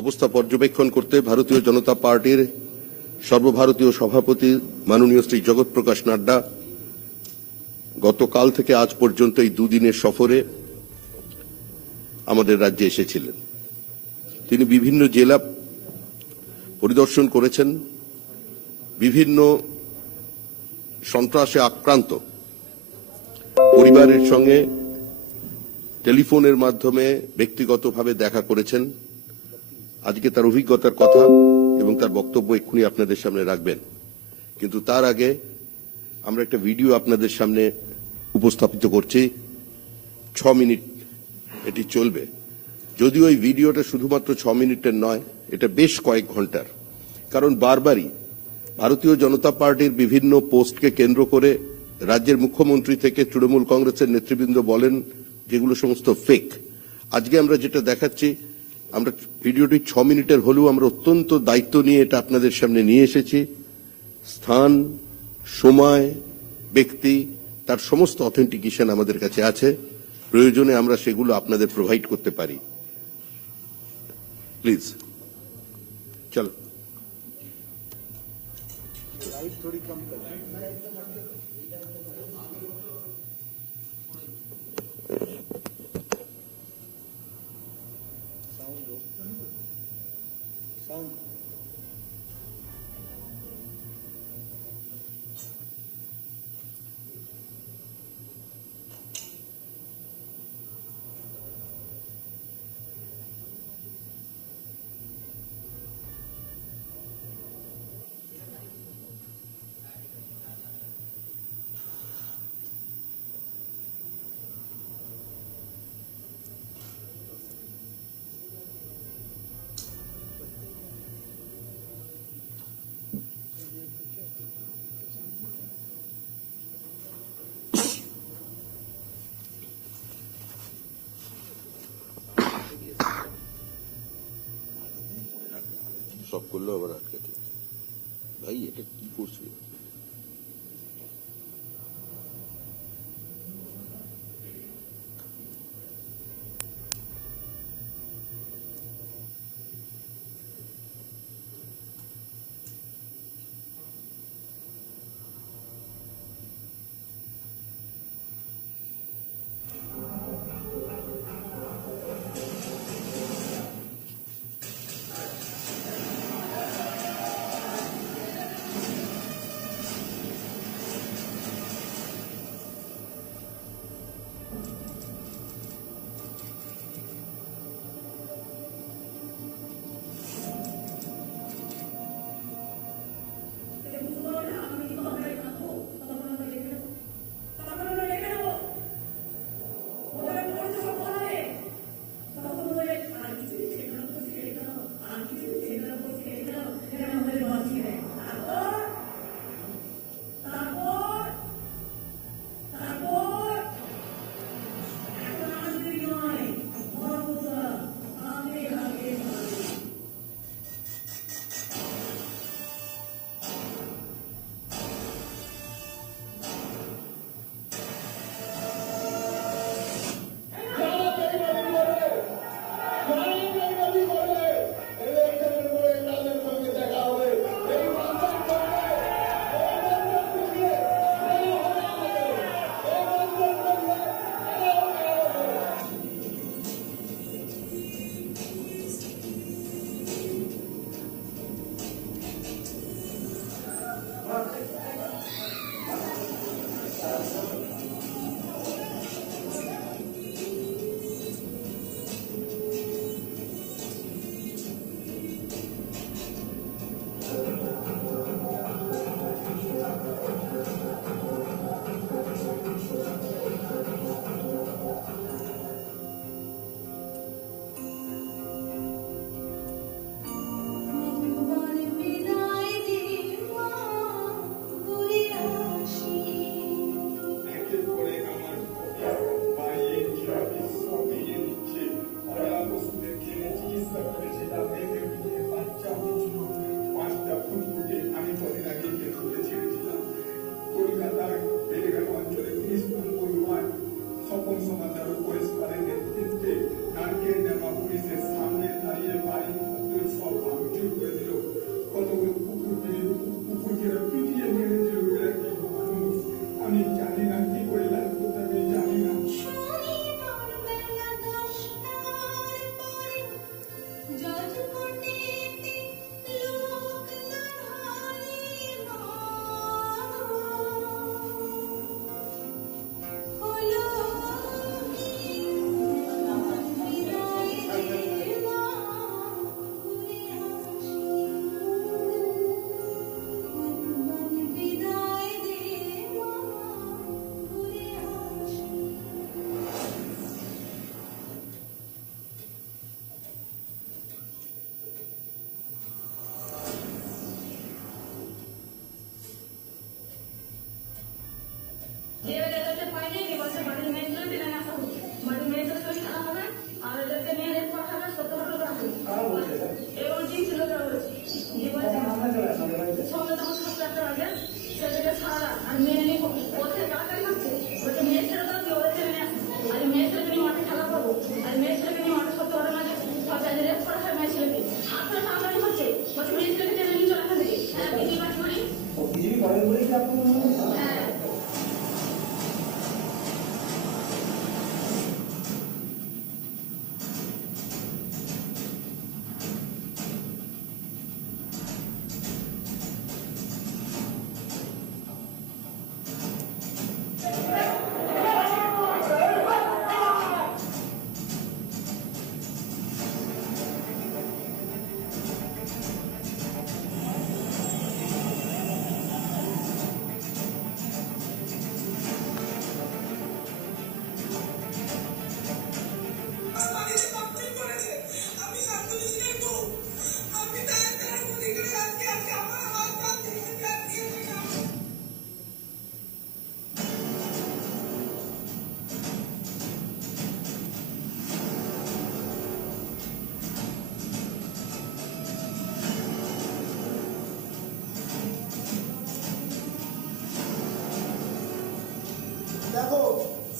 অবস্থা পর্যবেক্ষণ করতে ভারতীয় জনতা পার্টির সর্বভারতীয় সভাপতি মাননীয় শ্রী জগৎ প্রকাশ নাড্ডা গতকাল থেকে আজ পর্যন্ত এই দুদিনের সফরে আমাদের রাজ্যে এসেছিলেন। তিনি বিভিন্ন জেলা পরিদর্শন করেছেন, বিভিন্ন সন্ত্রাসে আক্রান্ত পরিবারের সঙ্গে টেলিফোনের মাধ্যমে ব্যক্তিগতভাবে দেখা করেছেন। আজকে তার অভিজ্ঞতার কথা এবং তার বক্তব্য এক্ষুনি আপনাদের সামনে রাখবেন, কিন্তু তার আগে আমরা একটা ভিডিও আপনাদের সামনে উপস্থাপিত করছি। 6 মিনিট এটি চলবে, যদিও এই ভিডিওটা শুধুমাত্র 6 মিনিটের নয়, এটা বেশ কয়েক ঘন্টার। কারণ বারবারই ভারতীয় জনতা পার্টির বিভিন্ন পোস্টকে কেন্দ্র করে রাজ্যের মুখ্যমন্ত্রী থেকে তৃণমূল কংগ্রেসের নেতৃবৃন্দ বলেন যেগুলো সমস্ত ফেক। আজকে আমরা যেটা দেখাচ্ছি, আমরা ভিডিওটি 6 মিনিটের হলেও আমরা অত্যন্ত দায়িত্ব নিয়ে এটা আপনাদের সামনে নিয়ে এসেছি। স্থান, সময়, ব্যক্তি, তার সমস্ত অথেন্টিকেশন আমাদের কাছে আছে। প্রয়োজনে আমরা সেগুলো আপনাদের প্রোভাইড করতে পারি। প্লিজ চলো। थोड़ी कम कर साउंड সব করলো আবার আটকে দিই। ভাই এটা কি করছে?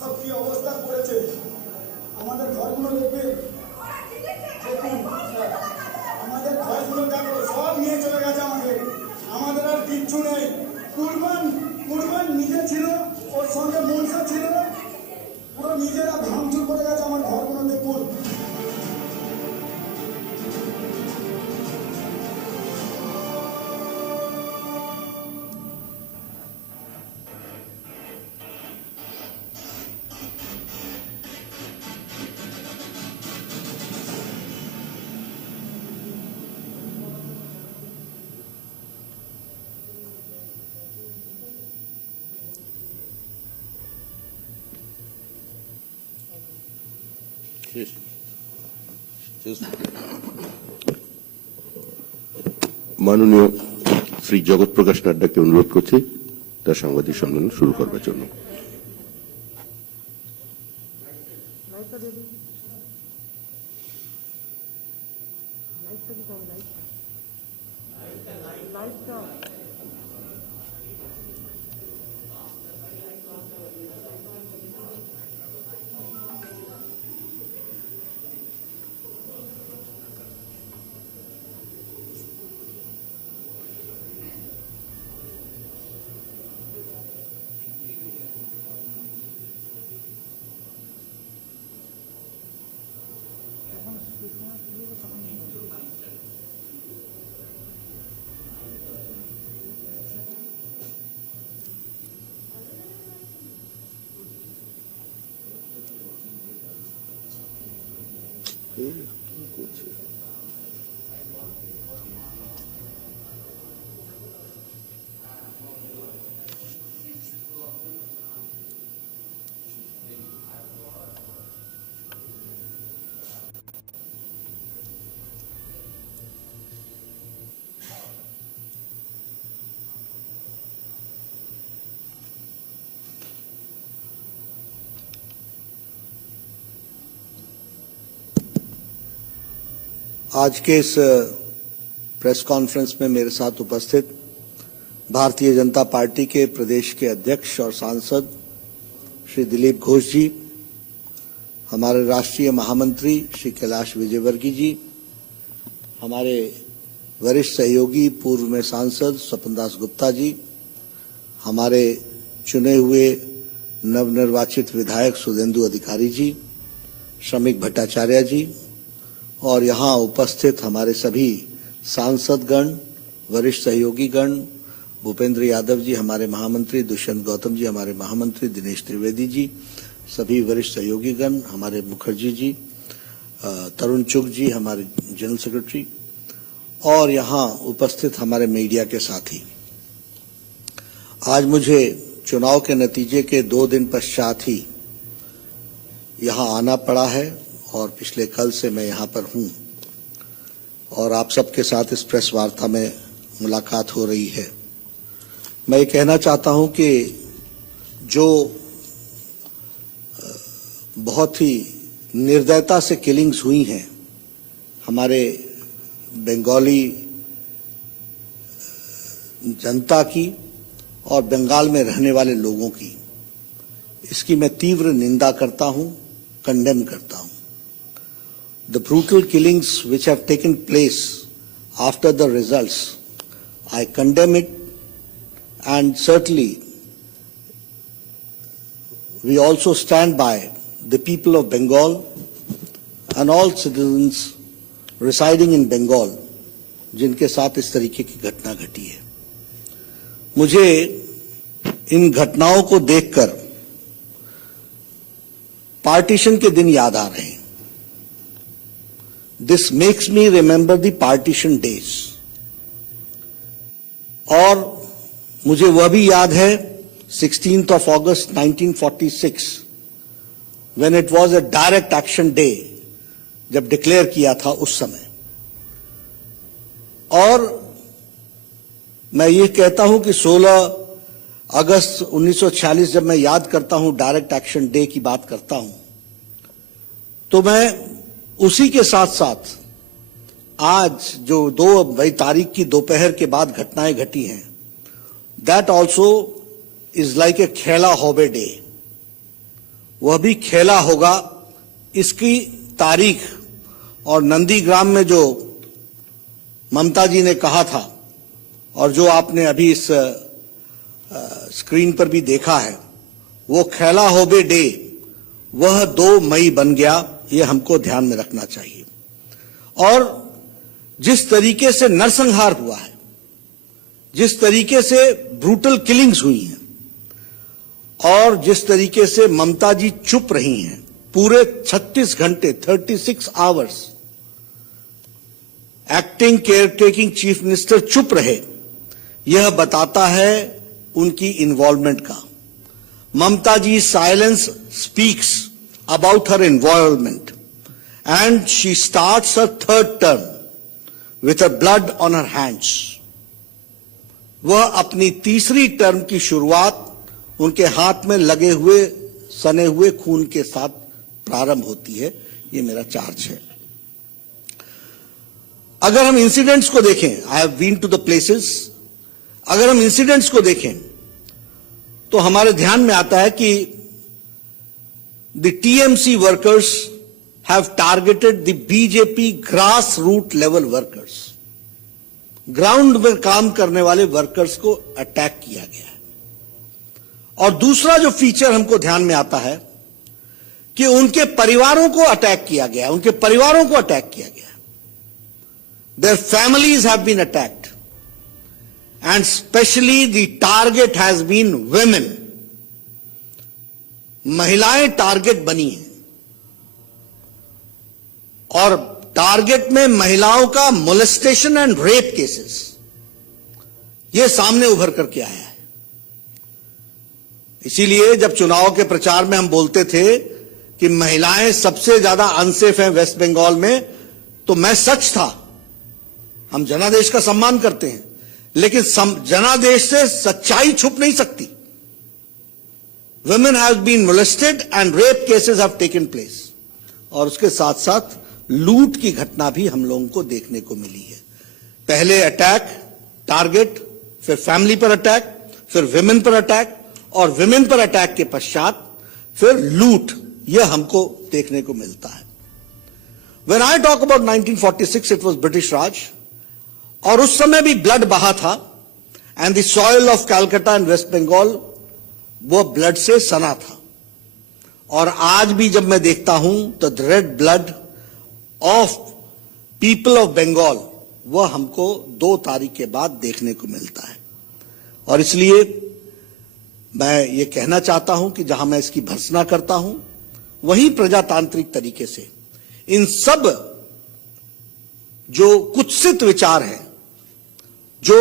সব কি অবস্থা করেছে আমাদের ঘরগুলো দেখবে দেখুন আমাদের ঘরগুলো দেখো সব নিয়ে চলে গেছে আমাদের আর কিচ্ছু নেই কুরবান নিজে ছিল ওর সঙ্গে মনসা ছিল পুরো নিজেরা ভাঙচুর করে গেছে আমার ঘরগুলো দেখুন মাননীয় শ্রী জগৎ প্রকাশ নাড্ডাকে অনুরোধ করছি তার সাংবাদিক সম্মেলন শুরু করবার জন্য। आज के इस प्रेस कॉन्फ्रेंस में मेरे साथ उपस्थित भारतीय जनता पार्टी के प्रदेश के अध्यक्ष और सांसद श्री दिलीप घोष जी, हमारे राष्ट्रीय महामंत्री श्री कैलाश विजयवर्गीय जी, हमारे वरिष्ठ सहयोगी पूर्व में सांसद स्वपन दास गुप्ता जी, हमारे चुने हुए नवनिर्वाचित विधायक सुधेंदु अधिकारी जी, श्रमिक भट्टाचार्य जी और यहाँ उपस्थित हमारे सभी सांसदगण, वरिष्ठ सहयोगी गण, भूपेंद्र यादव जी हमारे महामंत्री, दुष्यंत गौतम जी हमारे महामंत्री, दिनेश त्रिवेदी जी, सभी वरिष्ठ सहयोगी गण, हमारे मुखर्जी जी, तरुण चुग जी हमारे जनरल सेक्रेटरी और यहाँ उपस्थित हमारे मीडिया के साथी। आज मुझे चुनाव के नतीजे के 2 दिन पश्चात ही यहाँ आना पड़ा है और पिछले कल से मैं यहाँ पर हूँ और आप सबके साथ इस प्रेस वार्ता में मुलाकात हो रही है। मैं ये कहना चाहता हूँ कि जो बहुत ही निर्दयता से किलिंग्स हुई हैं हमारे बंगाली जनता की और बंगाल में रहने वाले लोगों की, इसकी मैं तीव्र निंदा करता हूँ, कंडेम करता हूँ। The brutal killings which have taken place after the results, I condemn it, and certainly we also stand by the people of Bengal and all citizens residing in Bengal जिनके साथ इस तरीके की घटना घटी है। मुझे इन घटनाओं को देखकर पार्टीशन के दिन याद आ रहे हैं। This makes me remember the partition days. और मुझे वह भी याद है 16th of August 1946 when it was a direct action day, जब डिक्लेयर किया था उस समय। और मैं ये कहता हूं कि 16 अगस्त 1946 जब मैं याद करता हूं, डायरेक्ट एक्शन डे की बात करता हूं, तो मैं उसी के साथ साथ आज जो 2 तारीख की दोपहर के बाद घटनाएं घटी हैं, that also is like a खेला हॉबे डे। वह भी खेला होगा। इसकी तारीख और नंदीग्राम में जो ममता जी ने कहा था और जो आपने अभी इस स्क्रीन पर भी देखा है, वो खेला होबे डे वह 2 मई बन गया। ये हमको ध्यान में रखना चाहिए। और जिस तरीके से नरसंहार हुआ है, जिस तरीके से ब्रूटल किलिंग्स हुई हैं और जिस तरीके से ममता जी चुप रही हैं, पूरे 36 घंटे 36 hours acting care taking chief minister चुप रहे, यह बताता है उनकी इन्वॉल्वमेंट का। Mamata ji silence speaks about her involvement and she starts her 3rd term with a blood on her hands. वह अपनी 3री टर्म की शुरुआत उनके हाथ में लगे हुए सने हुए खून के साथ प्रारंभ होती है। ये मेरा चार्ज है। अगर हम इंसिडेंट्स को देखें, I have been to the places, अगर हम इंसिडेंट्स को देखें तो हमारे ध्यान में आता है कि the TMC workers have targeted the BJP grass root level workers. Ground में काम करने वाले वर्कर्स को अटैक किया गया है। और दूसरा जो फीचर हमको ध्यान में आता है कि उनके परिवारों को अटैक किया गया, उनके परिवारों को अटैक किया गया। Their families have been attacked and especially the target has been women. महिलाएं टारगेट बनी हैं और टारगेट में महिलाओं का मोलेस्टेशन एंड रेप केसेस ये सामने उभर करके आया है। इसीलिए जब चुनाव के प्रचार में हम बोलते थे कि महिलाएं सबसे ज्यादा अनसेफ हैं वेस्ट बंगाल में, तो मैं सच था। हम जनादेश का सम्मान करते हैं, लेकिन जनादेश से सच्चाई छुप नहीं सकती। Women have been molested and rape cases have taken place। और उसके साथ साथ लूट की घटना भी हम लोगों को देखने को मिली है। पहले अटैक, टारगेट, फिर फैमिली पर अटैक, फिर विमेन पर अटैक और विमेन पर अटैक के पश्चात फिर लूट, यह हमको देखने को मिलता है। When I talk about 1946, it was British Raj, और उस समय भी ब्लड बहा था and the soil of Calcutta and West Bengal वो ब्लड से सना था। और आज भी जब मैं देखता हूं तो the red blood of people of Bengal वह हमको 2 तारीख के बाद देखने को मिलता है। और इसलिए मैं ये कहना चाहता हूं कि जहां मैं इसकी भर्त्सना करता हूं, वहीं प्रजातांत्रिक तरीके से इन सब जो कुत्सित विचार हैं, जो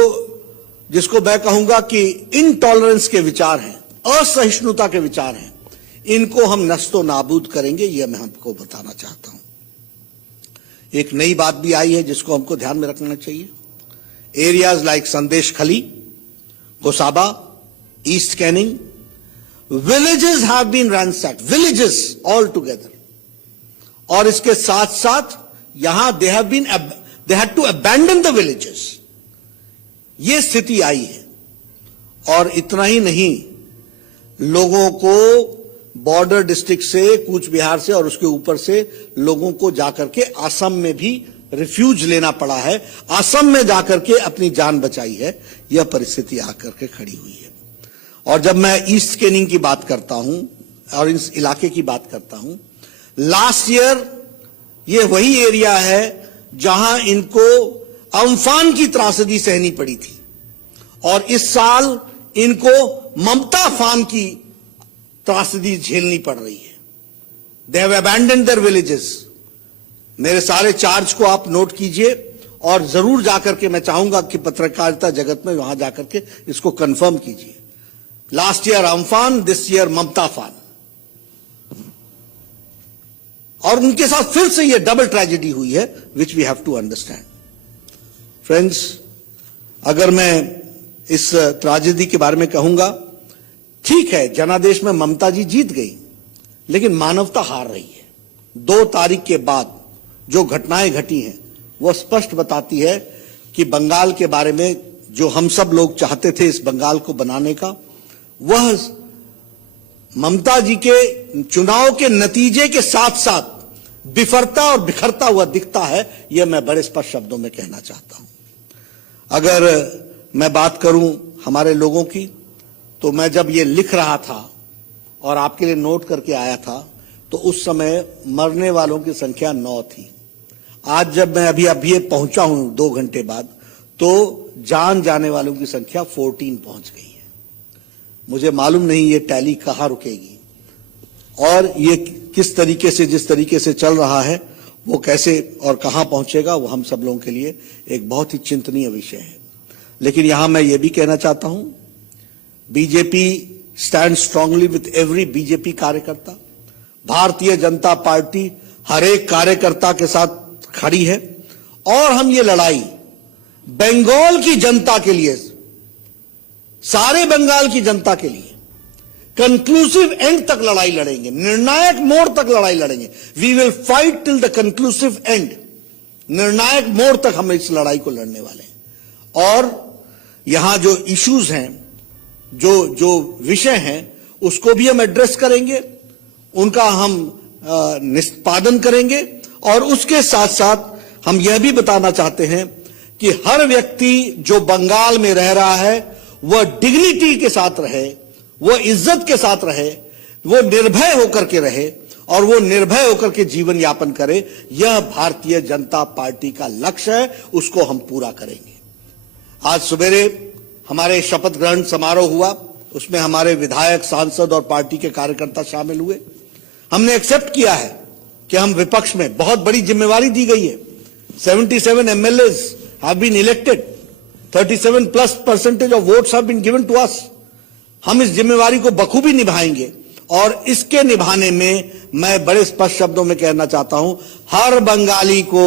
जिसको मैं कहूंगा कि इनटॉलरेंस के विचार हैं, असहिष्णुता के विचार हैं, इनको हम नस्तो नाबूद करेंगे, यह मैं हमको बताना चाहता हूं। एक नई बात भी आई है जिसको हमको ध्यान में रखना चाहिए। Areas like Sandeshkhali, Gosaba, east Canning, villages have been ransacked, villages all together. और इसके साथ साथ यहां they had to abandon the villages. ये स्थिति आई है। और इतना ही नहीं, लोगों को बॉर्डर डिस्ट्रिक्ट से, कूच बिहार से और उसके ऊपर से लोगों को जाकर के असम में भी रिफ्यूज लेना पड़ा है, असम में जाकर के अपनी जान बचाई है। यह परिस्थिति आकर के खड़ी हुई है। और जब मैं ईस्ट कैनिंग की बात करता हूं और इस इलाके की बात करता हूं, लास्ट ईयर ये वही एरिया है जहां इनको अम्फान की त्रासदी सहनी पड़ी थी और इस साल इनको ममता फान की त्रासदी झेलनी पड़ रही है। They have abandoned their villages. मेरे सारे चार्ज को आप नोट कीजिए और जरूर जाकर के मैं चाहूंगा कि पत्रकारिता जगत में वहां जाकर के इसको कंफर्म कीजिए। Last year Amphan, this year Mamata फान। और उनके साथ फिर से यह डबल ट्रेजेडी हुई है, which we have to understand. Friends, अगर मैं इस ट्रेजेडी के बारे में कहूंगा, ठीक है, जनादेश में ममता जी जीत गई, लेकिन मानवता हार रही है। 2 तारीख के बाद जो घटनाएं घटी हैं वह स्पष्ट बताती है कि बंगाल के बारे में जो हम सब लोग चाहते थे इस बंगाल को बनाने का, वह ममता जी के चुनाव के नतीजे के साथ साथ बिफरता और बिखरता हुआ दिखता है, यह मैं बड़े स्पष्ट शब्दों में कहना चाहता हूं। अगर मैं बात करूं हमारे लोगों की, तो मैं जब ये लिख रहा था और आपके लिए नोट करके आया था, तो उस समय मरने वालों की संख्या 9 थी। आज जब मैं अभी पहुंचा हूं 2 घंटे बाद, तो जान जाने वालों की संख्या 14 पहुंच गई है। मुझे मालूम नहीं ये टैली कहां रुकेगी और ये किस तरीके से, जिस तरीके से चल रहा है, वो कैसे और कहां पहुंचेगा, वो हम सब लोगों के लिए एक बहुत ही चिंतनीय विषय है। लेकिन यहां मैं ये भी कहना चाहता हूं, BJP stand strongly with every BJP कार्यकर्ता। भारतीय जनता पार्टी हर एक कार्यकर्ता के साथ खड़ी है और हम ये लड़ाई बंगाल की जनता के लिए, सारे बंगाल की जनता के लिए कंक्लूसिव एंड तक लड़ाई लड़ेंगे, निर्णायक मोड़ तक लड़ाई लड़ेंगे। We will fight till the conclusive end. निर्णायक मोड़ तक हम इस लड़ाई को लड़ने वाले हैं। और यहां जो इश्यूज हैं, जो विषय हैं, उसको भी हम एड्रेस करेंगे, उनका हम निष्पादन करेंगे। और उसके साथ साथ हम यह भी बताना चाहते हैं कि हर व्यक्ति जो बंगाल में रह रहा है, वह डिग्निटी के साथ रहे, वो इज्जत के साथ रहे, वो निर्भय होकर के रहे और वो निर्भय होकर के जीवन यापन करे। यह भारतीय जनता पार्टी का लक्ष्य है, उसको हम पूरा करेंगे। आज सवेरे हमारे शपथ ग्रहण समारोह हुआ, उसमें हमारे विधायक, सांसद और पार्टी के कार्यकर्ता शामिल हुए। हमने एक्सेप्ट किया है कि हम विपक्ष में, बहुत बड़ी जिम्मेवारी दी गई है। 77 MLAs have been elected, 37+% of votes have been given to us। हम इस जिम्मेवारी को बखूबी निभाएंगे और इसके निभाने में मैं बड़े स्पष्ट शब्दों में कहना चाहता हूं, हर बंगाली को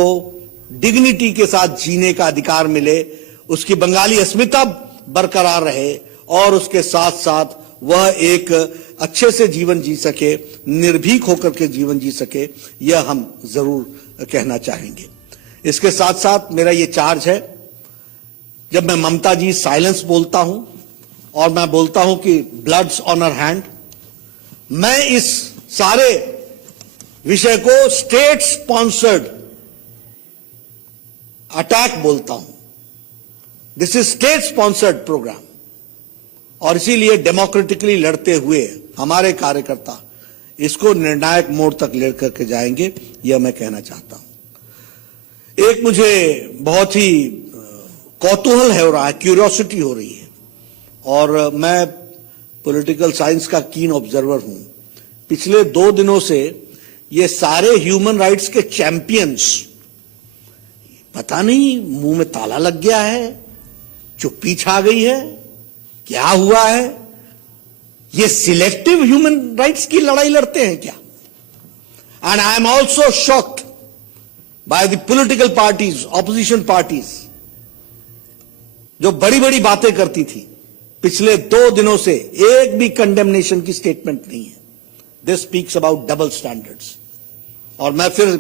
डिग्निटी के साथ जीने का अधिकार मिले, उसकी बंगाली अस्मिता बरकरार रहे और उसके साथ साथ वह एक अच्छे से जीवन जी सके, निर्भीक होकर के जीवन जी सके, यह हम जरूर कहना चाहेंगे। इसके साथ साथ मेरा यह चार्ज है, जब मैं ममता जी साइलेंस बोलता हूं और मैं बोलता हूं कि ब्लड्स ऑन हर हैंड, मैं इस सारे विषय को स्टेट स्पॉन्सर्ड अटैक बोलता हूं। This is state sponsored program और इसीलिए डेमोक्रेटिकली लड़ते हुए हमारे कार्यकर्ता इसको निर्णायक मोड़ तक ले करके जाएंगे, यह मैं कहना चाहता हूं। एक मुझे बहुत ही कौतूहल हो रहा है, क्यूरियोसिटी हो रही है, और मैं पॉलिटिकल साइंस का कीन ऑब्जर्वर हूं। पिछले 2 दिनों से ये सारे ह्यूमन राइट्स के चैंपियंस, पता नहीं मुंह में ताला लग गया है, चुप्पी छा गई है, क्या हुआ है, ये सिलेक्टिव ह्यूमन राइट्स की लड़ाई लड़ते हैं क्या? And I am also shocked by the political parties, opposition parties, जो बड़ी बड़ी बातें करती थी, पिछले 2 दिनों से एक भी कंडेमनेशन की स्टेटमेंट नहीं है। This speaks about double standards. और मैं फिर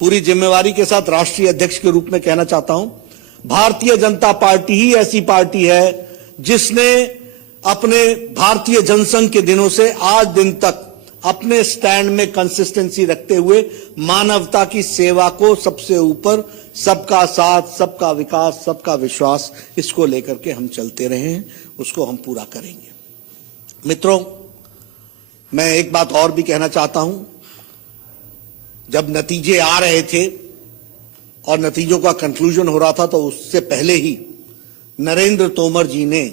पूरी जिम्मेवारी के साथ राष्ट्रीय अध्यक्ष के रूप में कहना चाहता हूं, भारतीय जनता पार्टी ही ऐसी पार्टी है जिसने अपने भारतीय जनसंघ के दिनों से आज दिन तक अपने स्टैंड में कंसिस्टेंसी रखते हुए मानवता की सेवा को सबसे ऊपर, सबका साथ, सबका विकास, सबका विश्वास, इसको लेकर के हम चलते रहे हैं, उसको हम पूरा करेंगे। मित्रों, मैं एक बात और भी कहना चाहता हूं। जब नतीजे आ रहे थे और नतीजों का कंक्लूजन हो रहा था, तो उससे पहले ही नरेंद्र तोमर जी ने,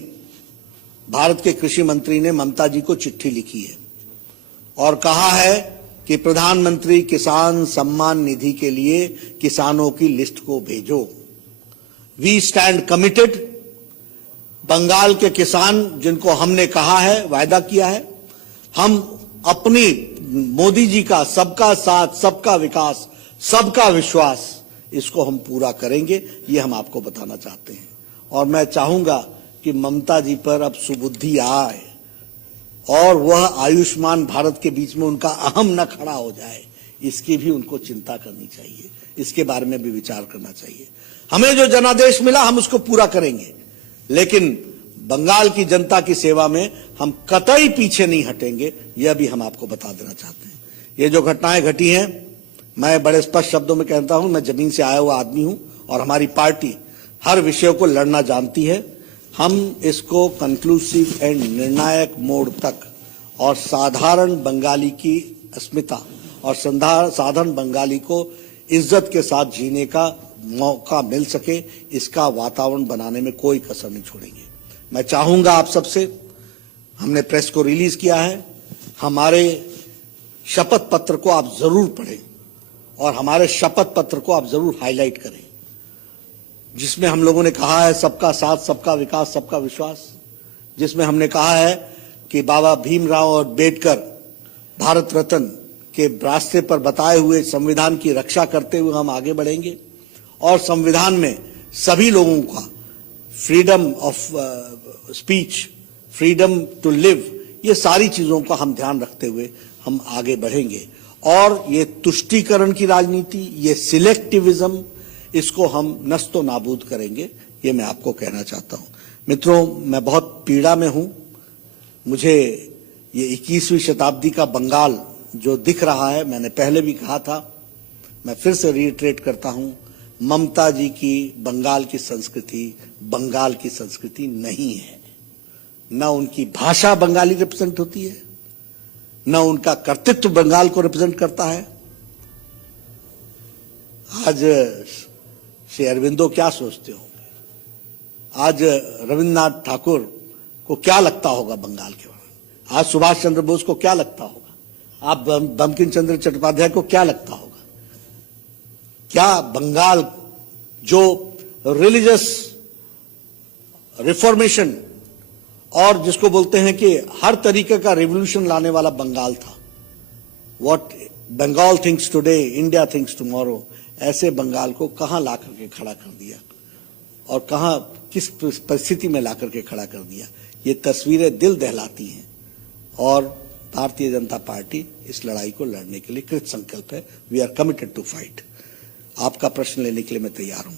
भारत के कृषि मंत्री ने ममता जी को चिट्ठी लिखी है और कहा है कि प्रधानमंत्री किसान सम्मान निधि के लिए किसानों की लिस्ट को भेजो। We stand committed. बंगाल के किसान जिनको हमने कहा है, वायदा किया है, हम अपनी मोदी जी का सबका साथ, सबका विकास, सबका विश्वास, इसको हम पूरा करेंगे, ये हम आपको बताना चाहते हैं। और मैं चाहूंगा कि ममता जी पर अब सुबुद्धि आए और वह आयुष्मान भारत के बीच में उनका अहम न खड़ा हो जाए, इसकी भी उनको चिंता करनी चाहिए, इसके बारे में भी विचार करना चाहिए। हमें जो जनादेश मिला हम उसको पूरा करेंगे, लेकिन बंगाल की जनता की सेवा में हम कतई पीछे नहीं हटेंगे, यह भी हम आपको बता देना चाहते हैं। ये जो घटनाएं घटी हैं, मैं बड़े स्पष्ट शब्दों में कहता हूं, मैं जमीन से आया हुआ आदमी हूं और हमारी पार्टी हर विषय को लड़ना जानती है। हम इसको कंक्लूसिव एंड निर्णायक मोड़ तक और साधारण बंगाली की अस्मिता और साधारण बंगाली को इज्जत के साथ जीने का मौका मिल सके, इसका वातावरण बनाने में कोई कसर नहीं छोड़ेंगे। मैं चाहूंगा आप सबसे, हमने प्रेस को रिलीज किया है, हमारे शपथ पत्र को आप जरूर पढ़ें और हमारे शपथ पत्र को आप जरूर हाईलाइट करें, जिसमें हम लोगों ने कहा है सबका साथ, सबका विकास, सबका विश्वास, जिसमें हमने कहा है कि बाबा भीमराव अम्बेडकर भारत रत्न के रास्ते पर बताए हुए संविधान की रक्षा करते हुए हम आगे बढ़ेंगे और संविधान में सभी लोगों का freedom of speech, freedom to live, ये सारी चीजों का हम ध्यान रखते हुए हम आगे बढ़ेंगे। और ये तुष्टीकरण की राजनीति, ये सिलेक्टिविज्म, इसको हम नस्तो नाबूद करेंगे, ये मैं आपको कहना चाहता हूं। मित्रों, मैं बहुत पीड़ा में हूं। मुझे ये 21वीं शताब्दी का बंगाल जो दिख रहा है, मैंने पहले भी कहा था, मैं फिर से रिइटरेट करता हूं, ममता जी की बंगाल की संस्कृति नहीं है। न उनकी भाषा बंगाली रिप्रेजेंट होती है, न उनका कर्तृत्व बंगाल को रिप्रेजेंट करता है। आज श्री अरविंदो क्या सोचते होंगे, आज रविन्द्रनाथ ठाकुर को क्या लगता होगा बंगाल के बारे में, आज सुभाष चंद्र बोस को क्या लगता होगा, आप बंकिम चंद्र चट्टोपाध्याय को क्या लगता होगा। क्या बंगाल जो रिलीजियस रिफॉर्मेशन और जिसको बोलते हैं कि हर तरीके का रिवॉल्यूशन लाने वाला बंगाल था, what Bengal thinks today India thinks tomorrow, ऐसे बंगाल को कहां ला करके खड़ा कर दिया और कहां किस परिस्थिति में ला करके खड़ा कर दिया। ये तस्वीरें दिल दहलाती हैं और भारतीय जनता पार्टी इस लड़ाई को लड़ने के लिए कृत संकल्प है। We are committed to fight. आपका प्रश्न लेने के लिए मैं तैयार हूं।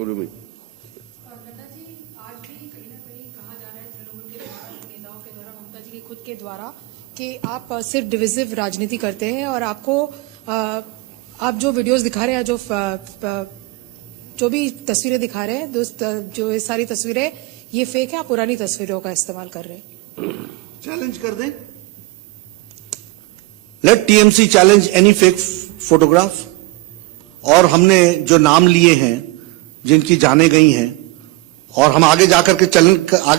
नड्डा जी, आज भी कहीं ना कहीं कहा जा रहा है तृणमूल के नेताओं के द्वारा, ममता जी के खुद के द्वारा, कि आप सिर्फ डिविजिव राजनीति करते हैं और आपको आप जो वीडियोस दिखा रहे हैं, जो भी तस्वीरें दिखा रहे हैं, जो ये सारी तस्वीरें ये फेक है, आप पुरानी तस्वीरों का इस्तेमाल कर रहे हैं। चैलेंज कर दें, let TMC challenge any fake photograph. और हमने जो नाम लिए हैं, जिनकी जाने गई हैं, और हम आगे जाकर के आगे